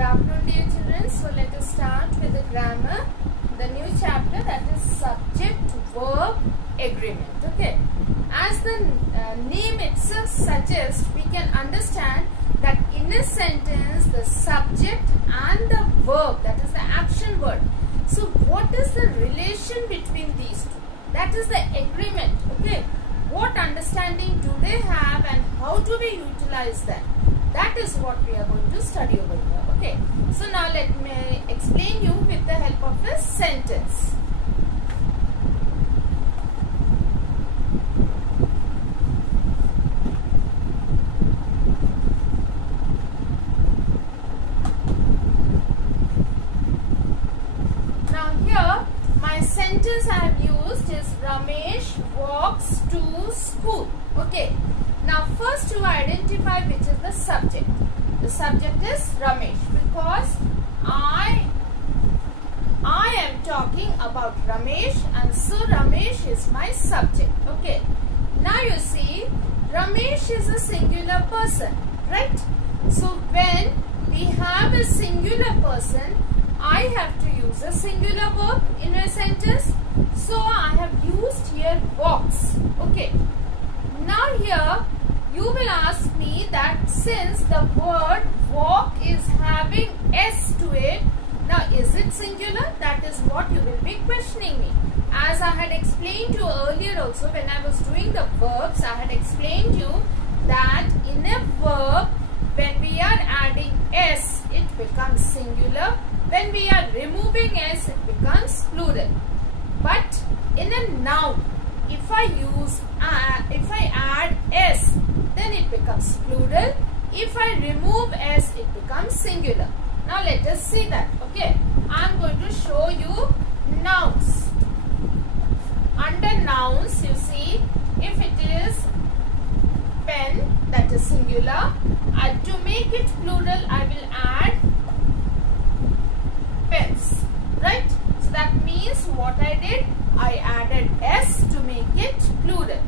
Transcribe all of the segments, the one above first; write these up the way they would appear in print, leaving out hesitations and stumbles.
Good afternoon, dear children. So let us start with the grammar, the new chapter, that is subject-verb agreement. Okay. As the name itself suggests, we can understand that in a sentence the subject and the verb, that is the action word. So what is the relation between these two? That is the agreement. Okay. What understanding do they have and how do we utilize them? That is what we are going to study over here. Okay. So now let me explain you with the help of a sentence. Now here my sentence I have used is Ramesh walks to school. Okay. Now first to identify which is the subject. The subject is Ramesh because I am talking about Ramesh and so Ramesh is my subject. Okay. Now you see Ramesh is a singular person, right? So when we have a singular person, I have to use a singular verb in a sentence. So I have used here walks. Okay. Now here you will ask me that since the word walk is having S to it, now is it singular? That is what you will be questioning me. As I had explained to you earlier also when I was doing the verbs, I had explained to you that in a verb when we are adding S it becomes singular. When we are removing S it becomes plural. But in a noun, if I add S, then it becomes plural. If I remove S, it becomes singular. Now let us see that. Okay, I am going to show you nouns. Under nouns, you see, if it is pen, that is singular. To make it plural, I will add pens. Right? So that means what I did, I added S to make it plural.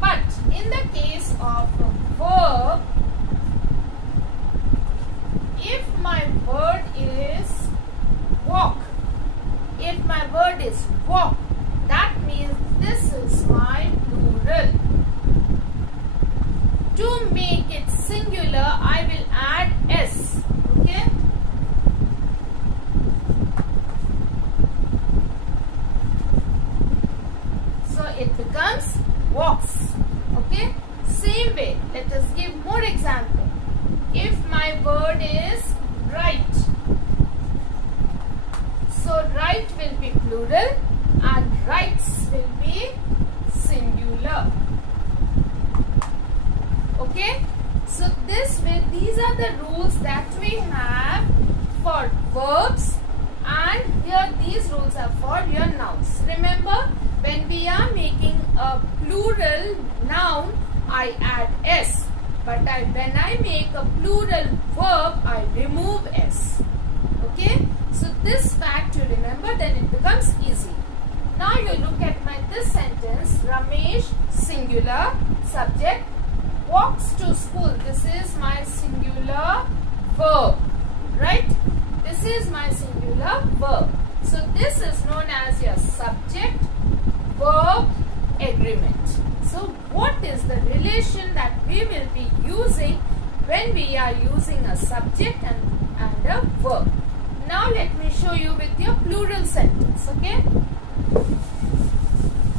But in the case of verb, if my word is walk, that means this is my plural. To make it singular, I will add S. Okay. So it becomes walks. Okay. Same way, let us give more example. If my word is write, so write will be plural and writes will be singular. Okay. So these are the rules that we have for verbs, and here these rules are for your nouns. Remember, when we are making a plural noun, I add S. But when I make a plural verb, I remove S. Okay. So this fact you remember, then it becomes easy. Now you look at this sentence. Ramesh, singular, subject, walks to school. This is my singular verb. Right? This is my singular verb. So this is known as your subject-verb agreement. So what is the relation that we will be using when we are using a subject and a verb? Now let me show you with your plural sentence. Okay.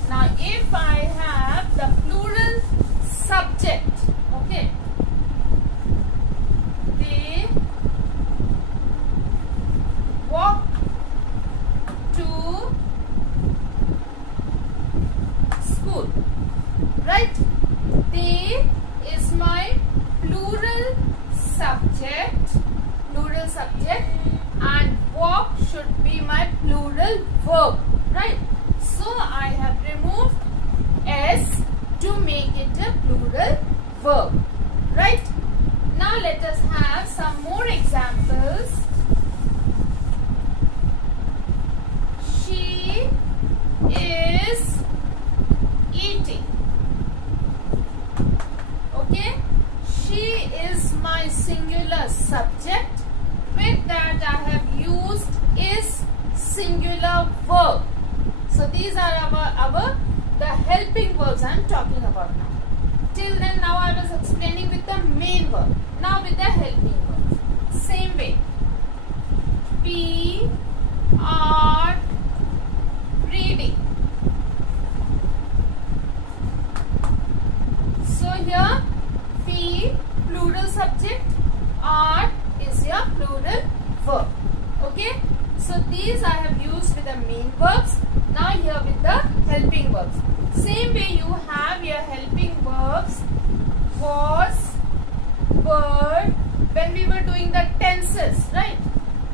Now if I have the plural subject, okay, they walk to school. Right? They is my plural subject, and walk should be my plural verb. Right? So I have removed S to make it a plural verb. Right? Now let us have some more examples. She is eating. Okay. She is my singular subject. With that these are the helping verbs I am talking about now. Till then, now I was explaining with the main verb. Now with the helping verb. Same way. We are reading. So here, we plural subject, are is your plural verb. Okay. So these I have used with the main verbs. Now here with the helping verbs. Same way you have your helping verbs was, were, when we were doing the tenses, right?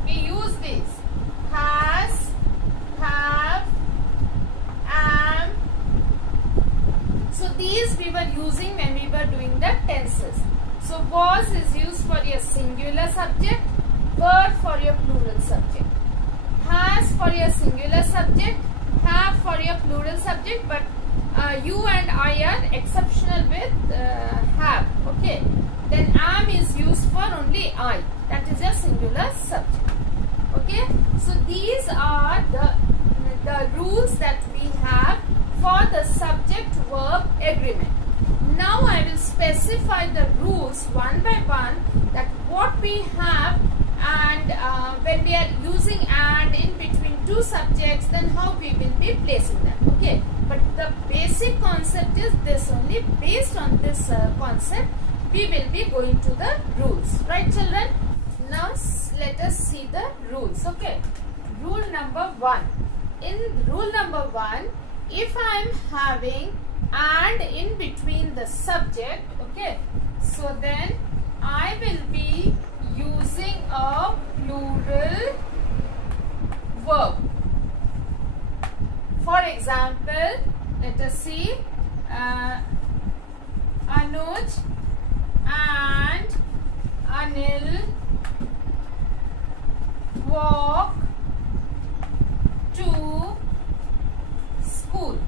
We use these. Has, have, am. So these we were using when we were doing the tenses. So was is used for your singular subject, were for your plural subject. Has for your singular subject, have for your plural subject, but you and I are exceptional with have. Okay. Then am is used for only I. That is your singular subject. Okay. So these are the rules that we have for the subject-verb agreement. Now I will specify the rules one by one, that what we have, and when we are using and in between two subjects, then how we will be placing them. Okay, but the basic concept is this only. Based on this concept, we will be going to the rules. Right, children? Now let us see the rules. Okay, rule number 1. In rule number 1, if I am having and in between the subject, okay, so then I will be using a plural verb. For example, let us see, Anuj and Anil walk to school.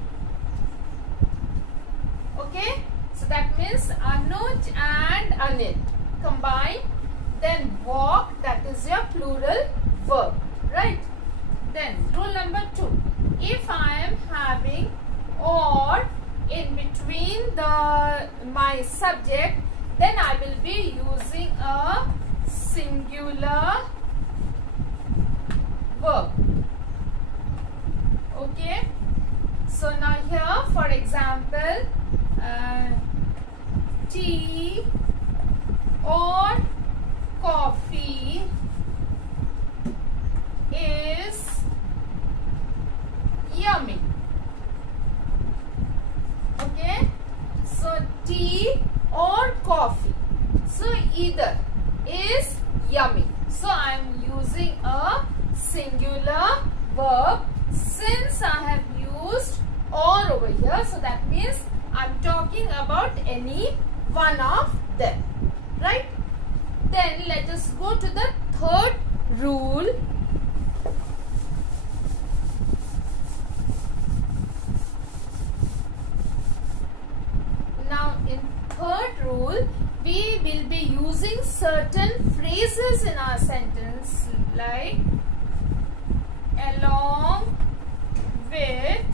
Okay, so that means Anuj and Anil combine, then walk, that is your plural verb, right? Then rule number 2, if I am having or in between my subject, then I will be using a singular verb. Okay, so now here, for example, tea or coffee is yummy. Okay, so tea or coffee, so either is yummy. So I am using a singular verb since I have used or over here. So that means I am talking about any one of them, right? Then let us go to the third rule. Now in third rule, we will be using certain phrases in our sentence, like along with,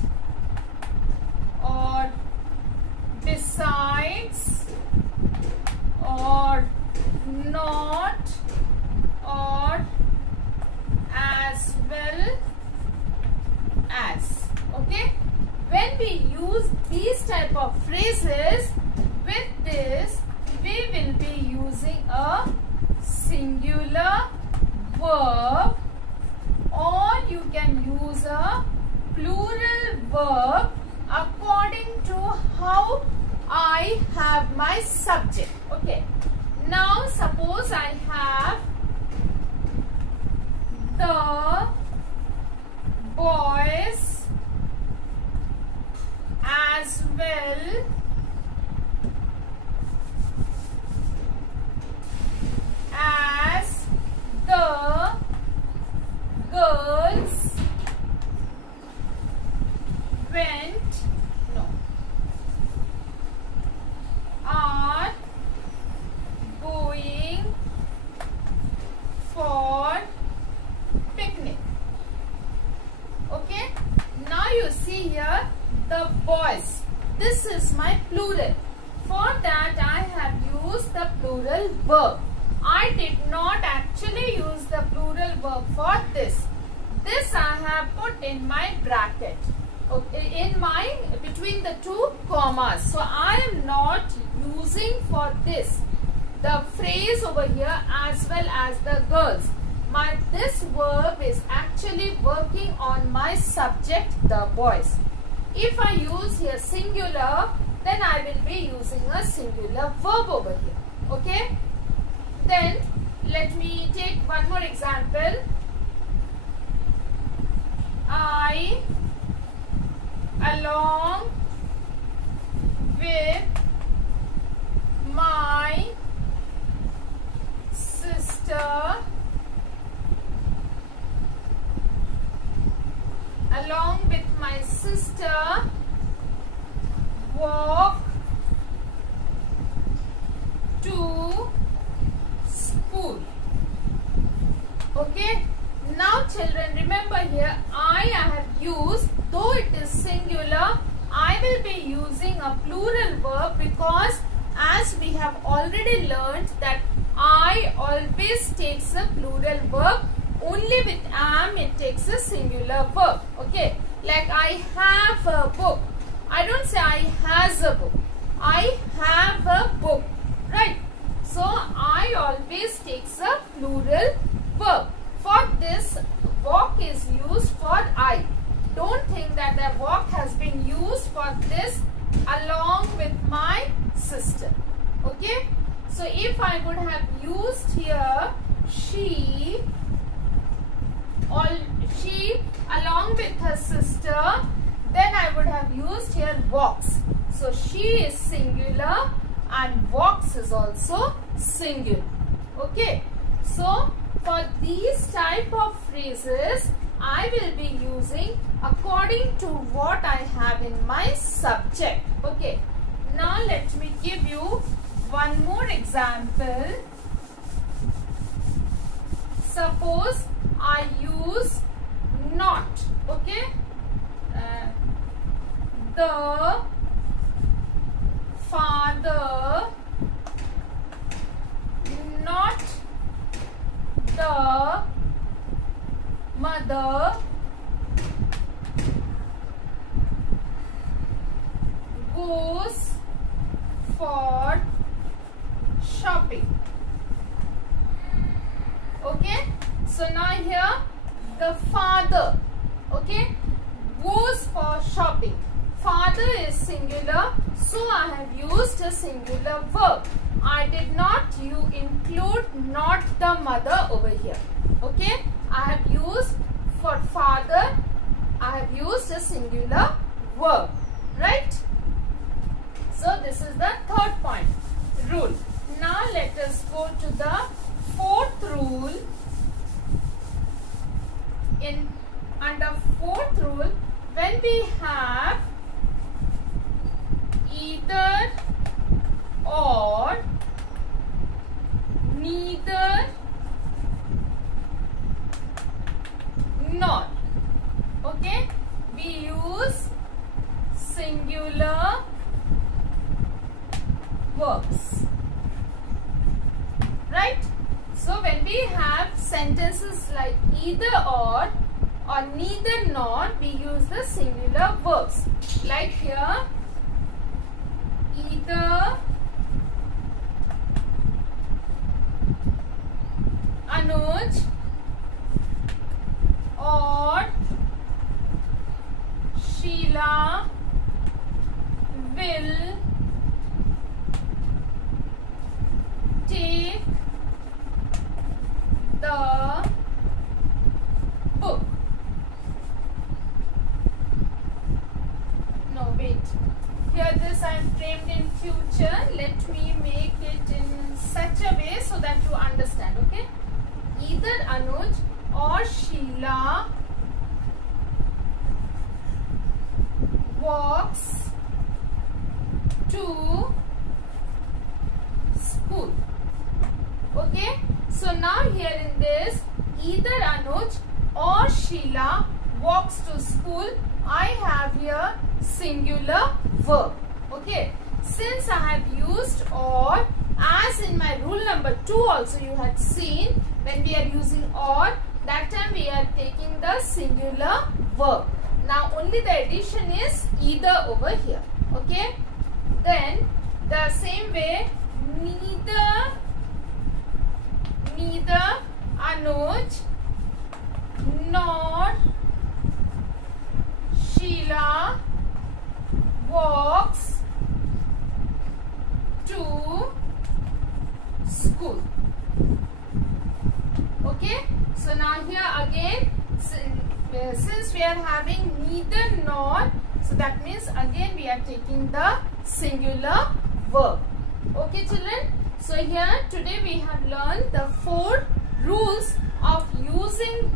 or besides, or not, or as well as. Okay, when we use these type of phrases, with this we will be using a singular verb, or you can use a plural verb according to how I have my subject. Okay, now suppose I have the boys as well as the girls are going boys. This is my plural. For that I have used the plural verb. I did not actually use the plural verb for this. This I have put in my bracket, in my between the two commas. So I am not using for this the phrase over here as well as the girls. This verb is actually working on my subject, the boys. If I use here singular, then I will be using a singular verb over here. Okay? Then let me take one more example. I, along with my sister, walk to school. Okay. Now children, remember here I have used, though it is singular, I will be using a plural verb because as we have already learned that I always takes a plural verb. Only with am it takes a singular verb. Okay. Like I have a book. I don't say I has a book. I have a book. Right. So I always takes a plural verb. For this, walk is used for I. Don't think that the walk has been used for this along with my sister. Okay. So if I would have used here she along with her sister, then I would have used here walks. So she is singular and walks is also singular. Okay. So for these type of phrases, I will be using according to what I have in my subject. Okay. Now let me give you one more example. Suppose I use not. Okay. The father, not the mother, goes for shopping. Okay. So now here the father, okay, goes for shopping. Father is singular, so I have used a singular verb. I did not include not the mother over here. Okay. I have used for father, I have used a singular verb. Right. So this is the third point rule. Now let us go to the fourth rule. Under fourth rule, when we have either or, neither nor, okay, we use singular verbs. Right? So when we have sentences like either or neither nor, we use the singular verbs. Like here, either Anuj or Sheila will take the book. No, wait. Here this I am framed in future. Let me make it in such a way so that you understand. Okay. Either Anuj or Sheila walks to school. Okay. So now here in this, either Anuj or Sheila walks to school. I have here singular verb. Okay. Since I have used or, as in my rule number 2 also you had seen, when we are using or, that time we are taking the singular verb. Now only the addition is either over here. Okay. Then the same way, neither Anuj nor Sheila walks to school. Okay. So now here again, since we are having neither nor, so that means again we are taking the singular verb. Okay children. So here today we have learned the 4 rules of using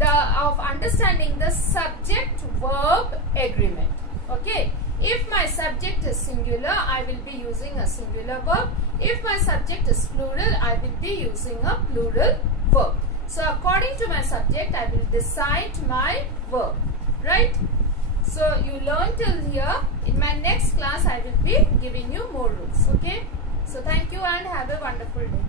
of understanding the subject-verb agreement. Okay. If my subject is singular, I will be using a singular verb. If my subject is plural, I will be using a plural verb. So according to my subject, I will decide my verb. Right? So you learn till here. In my next class, I will be giving you more rules. Okay? So thank you and have a wonderful day.